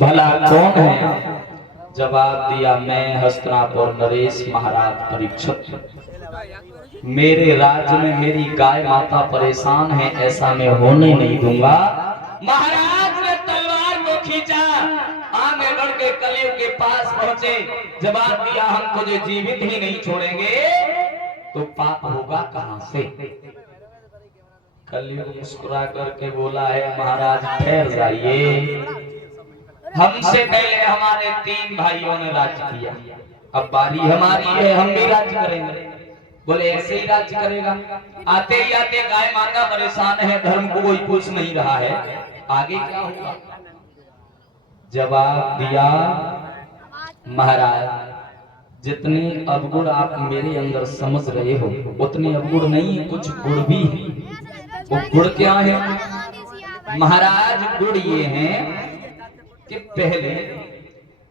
भला कौन है? जवाब दिया, मैं हस्तिनापुर नरेश महाराज परीक्षित। मेरे राज्य में मेरी गाय माता परेशान है, ऐसा मैं होने नहीं दूंगा। महाराज ने तलवार को खींचा, आगे बढ़ के कलयुग के पास पहुंचे। जवाब दिया, हम तुझे जीवित ही नहीं छोड़ेंगे, तो पाप होगा कहां से? कलयुग मुस्कुरा करके बोला है, महाराज ठहर जाइए, हमसे पहले हमारे 3 भाइयों ने राज्य किया, अब बारी हमारी है, हम भी राज्य करेंगे। बोले ऐसे ही राज्य करेगा? आते ही आते गाय माता परेशान है, धर्म को कोई पूछ नहीं रहा है, आगे क्या होगा? जवाब दिया, महाराज जितने अवगुण आप मेरे अंदर समझ रहे हो उतने अवगुण नहीं है, कुछ गुण भी है। वो गुण क्या है? महाराज गुण ये हैं कि पहले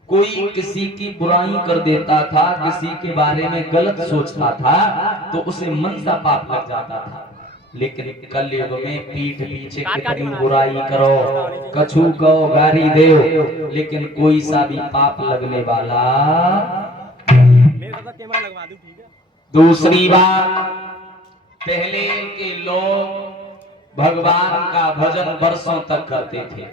कोई किसी की बुराई कर देता था, किसी के बारे में गलत सोचता था, तो उसे मन सा पाप लग जाता था। लेकिन कलयुग में पीठ पीछे कितनी बुराई करो, कछु कहो, गारी दो, लेकिन कोई सा भी पाप लगने वाला। दूसरी बात, पहले के लोग भगवान का भजन वर्षों तक करते थे,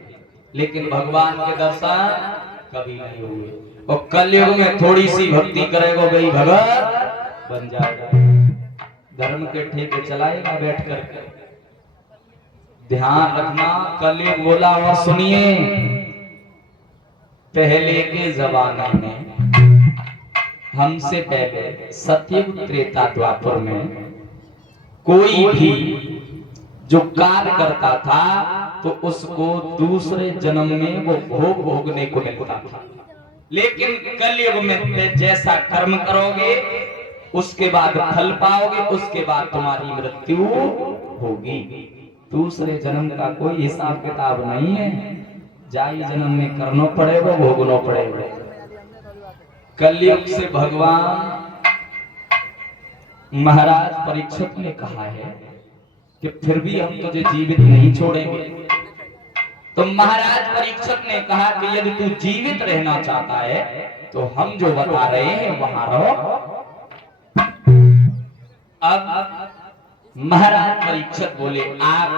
लेकिन भगवान के दर्शन कभी नहीं हुए। और कलयुग में थोड़ी सी भक्ति करेगा, गई भगत बन जाएगा, धर्म के ठेके चलाएगा बैठ करके। ध्यान रखना, कलयुग बोला और सुनिए, पहले के जमाने में, हमसे पहले सतयुग त्रेता द्वापर में, कोई भी जो कार्य करता था तो उसको दूसरे जन्म में वो भोग भोगने को मिलता था। लेकिन कलयुग में जैसा कर्म करोगे उसके बाद फल पाओगे, उसके बाद तुम्हारी मृत्यु होगी। दूसरे जन्म का कोई हिसाब किताब नहीं है, जाई जन्म में करना पड़ेगा, भोगना पड़ेगा। कलयुग से भगवान महाराज परीक्षित ने कहा है कि फिर भी हम तुझे जीवित नहीं छोड़ेंगे। तो महाराज परीक्षित ने कहा कि यदि तू जीवित रहना चाहता है तो हम जो बता रहे हैं वहां रहो। अब महाराज परीक्षित बोले, आप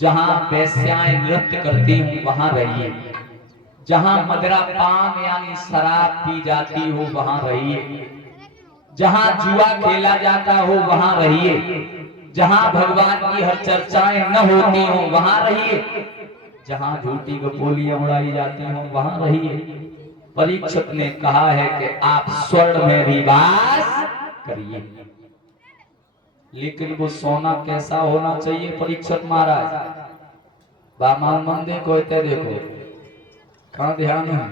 जहां वैश्याएं नृत्य करती हूं वहां रहिए, जहां मदिरा पान यानी शराब पी जाती हो वहां रहिए, जहां जुआ खेला जाता हो वहां रहिए, जहां भगवान की हर चर्चाएं न होती हो वहां रहिए, जहां झूठी गपोलियां उड़ाई जाती हो वहां रहिए। परीक्षित ने कहा है कि आप स्वर्ण में भी वास करिए, लेकिन वो सोना कैसा होना चाहिए? परीक्षित महाराज बामान मंदिर को देखो, कहां ध्यान है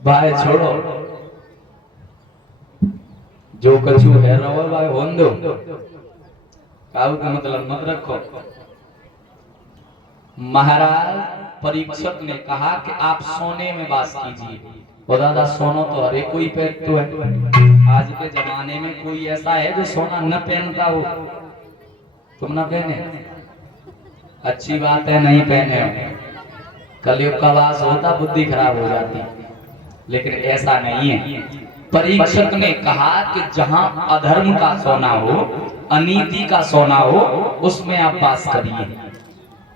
भाई, छोड़ो जो कछु है रहो भाई, होन दो, काऊ का मतलब मत रखो। महाराज परीक्षित ने कहा कि आप सोने में वास कीजिए। और दादा सोना तो हर एक कोई पहनता है, आज के जमाने में कोई ऐसा है जो सोना न पहनता हो? तुम ना पहने, अच्छी बात है, नहीं पहने, कलयुग का वास होता बुद्धि खराब हो जाती, लेकिन ऐसा नहीं है। परीक्षित ने कहा कि जहां अधर्म का सोना हो, अनीति का सोना हो, उसमें आप वास करिए।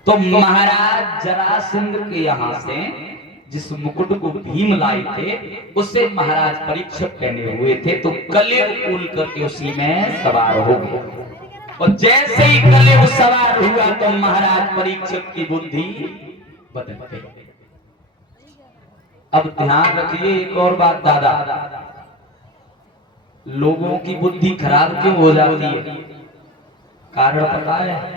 तो महाराज जरासंध के यहाँ से जिस मुकुट को भीम लाए थे उससे महाराज परीक्षित पहने हुए थे, तो कलयुग कूल करके उसी में सवार हो गए। और जैसे ही कलयुग सवार हुआ तो महाराज परीक्षित की बुद्धि बदल गई। अब ध्यान रखिए एक और बात दादा, लोगों की बुद्धि खराब क्यों हो जाती है? कारण पता है?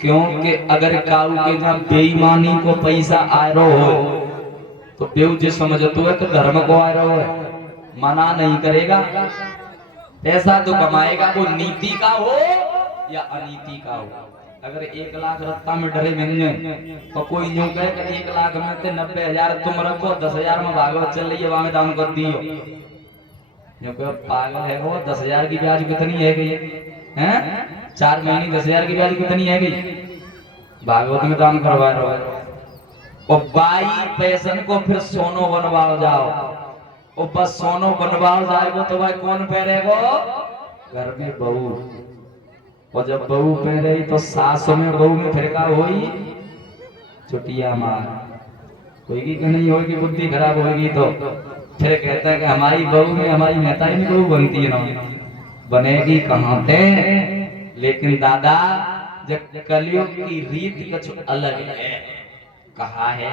क्योंकि अगर काऊ के जब बेईमानी को पैसा आ रहा हो तो बेऊ जी समझतो है तो धर्म को आ रहा है, मना नहीं करेगा। पैसा तो कमाएगा, वो नीति का हो या अनीति का हो। अगर 1 लाख रत्ता में डरे मिलने तो कोई यूं कहे कि 1 लाख में से 90,000 तुम रखो, 10,000 में भागवत चल रही है वहां दान कर दियो, पागल है वो। 10,000 की ब्याज कितनी है गई है? 4 महीने 10,000 की ब्याज कितनी है गई? भागवत में दान करवा रहा है। और बाई पैसन को फिर सोनो बनवाओ जाओ, और बस सोनो बनवाओ जाएगो तो भाई कौन पहरेगो? घर में बहू। और जब बहू पहरे तो सास में बहू में फिर का होई चुटिया मार होगी कि नहीं होगी, बुद्धि खराब होगी तो फिर कहते हैं कि हमारी बहू में हमारी नेताई में बहू बनती है ना, बनेगी कहाँ पे। लेकिन दादा जब कलयुग की रीत कुछ अलग है, कहा है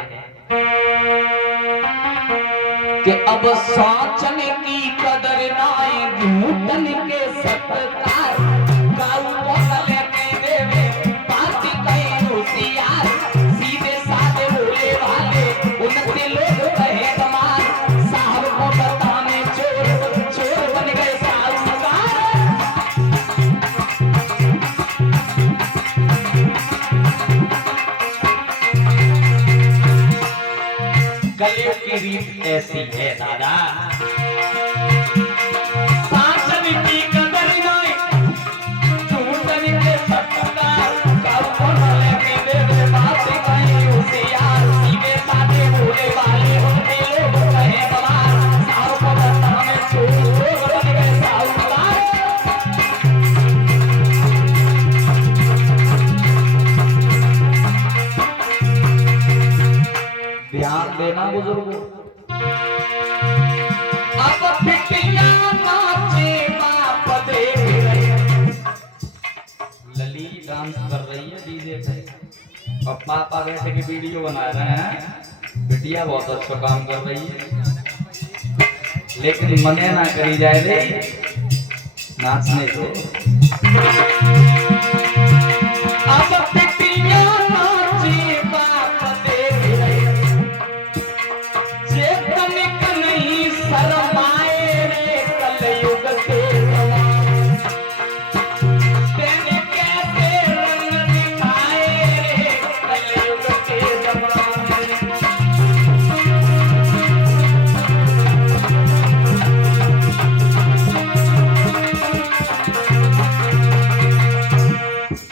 कि अब साचन की कदर नाए झूठन के सत्कार, गाऊ बोले के देवे पार्टी कई होशियार, सीधे साधे भोले वाले उनके लोग कहे कमाल, साहब को बताने चोर चोर बन गए साहूकार। कलयुग की रीत ऐसी है दादा, साचन की कदर नाए झूठन के सत्कार, गाऊ बोले के देवे पार्टी कई होशियार, सीधे साधे भोले वाले उनके लोग कहे कमाल, साहब को बताने चोर चोर बन गए साहूकार। ध्यान देना बुजुर्गों, अब पिटिया नाचे बाप देख रहे, लली डांस कर रही है डीजे पे और पापा बैठे के वीडियो बना रहे हैं। बिटिया बहुत अच्छा काम कर रही है, लेकिन मने ना करी जाए रे नाचने को। अब पिटिया नाचे बाप देख रहे, चेतन का नहीं शरमाए रे कलयुग के जवान, तेने कैसे रंग दिखाए रे कलयुग के जवान।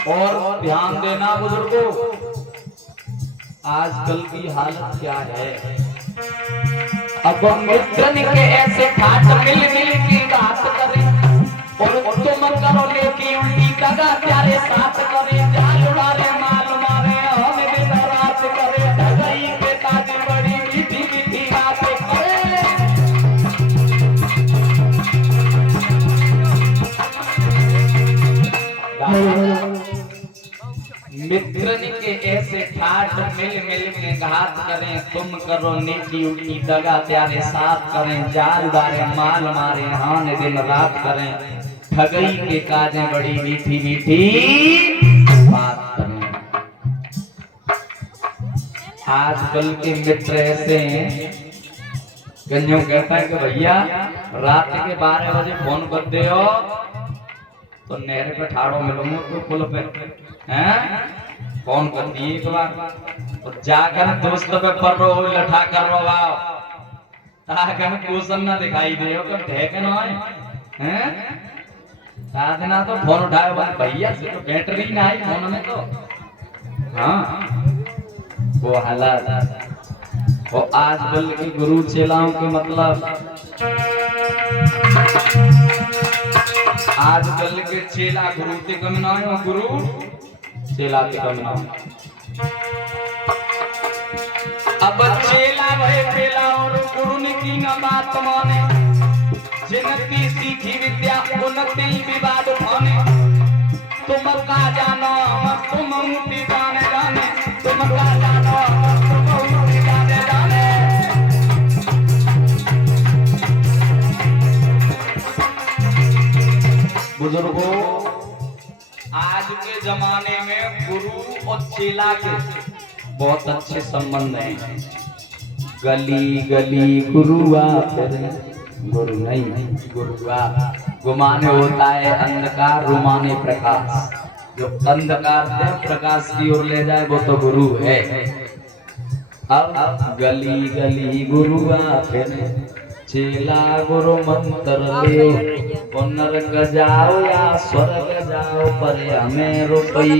और ध्यान देना बुजुर्गों, आजकल की हालत क्या है, अब मित्रन के ऐसे ठाट मिल मिल की बात करें, और तुम करो लेकी उल्टी कगा प्यारे साथ करे, जाल उड़ारे माल मारे हम भी रात करे, ठगई के ताज बड़ी मीठी मीठी बातें करे। मित्रन के ऐसे ठाट मिल मिल के घात करें, तुम करो नीति उल्टी दगा प्यारे साथ करें, जाल उड़ारे माल मारे हान दिन रात करें, ठगई के काजें बड़ी मीठी मीठी बात करें। आजकल के मित्र ऐसे हैं, कन्यों कहता है कि भैया रात के 12 बजे फोन कर दे हो तो नहर पे ठाड़ो मिलूंगा तो पुल पे हैं, फोन कर दिए एक बार और जाकर दोस्त पे पर रो लठा कर रो आओ ताकि कुशन ना दिखाई दे हो कब ठेके ना हैं। साधना तो फोन उठाए भैया से तो बैटरी ना आई फोन में तो, हाँ वो हालात। और आजकल के गुरु चेलाओं के मतलब, आजकल के चेला गुरु ते कम ना हो, गुरु चेला ते कम ना हो। अब चेला भय चेला और गुरु ने की ना बात माने, जिनकी सीखी विद्या उनती विवाद उठाने, तुम का जानो तुम ऊटी जाने जाने, तुम का जानो तुम ऊटी जाने जाने। बुजुर्गों, आज के जमाने में गुरु और चेला के बहुत अच्छे संबंध हैं। गली गली गुरुआ फिरे, गुरु नहीं गुरुआ। गुमाने होता है अंधकार, रुमाने प्रकाश। जो अंधकार से प्रकाश की ओर ले जाए वो तो गुरु है। अब गली गली गुरुआ फिरे, चेला गुरु मंत्र लियो, नरक जाओ या स्वर्ग जाओ पर हमें रुपया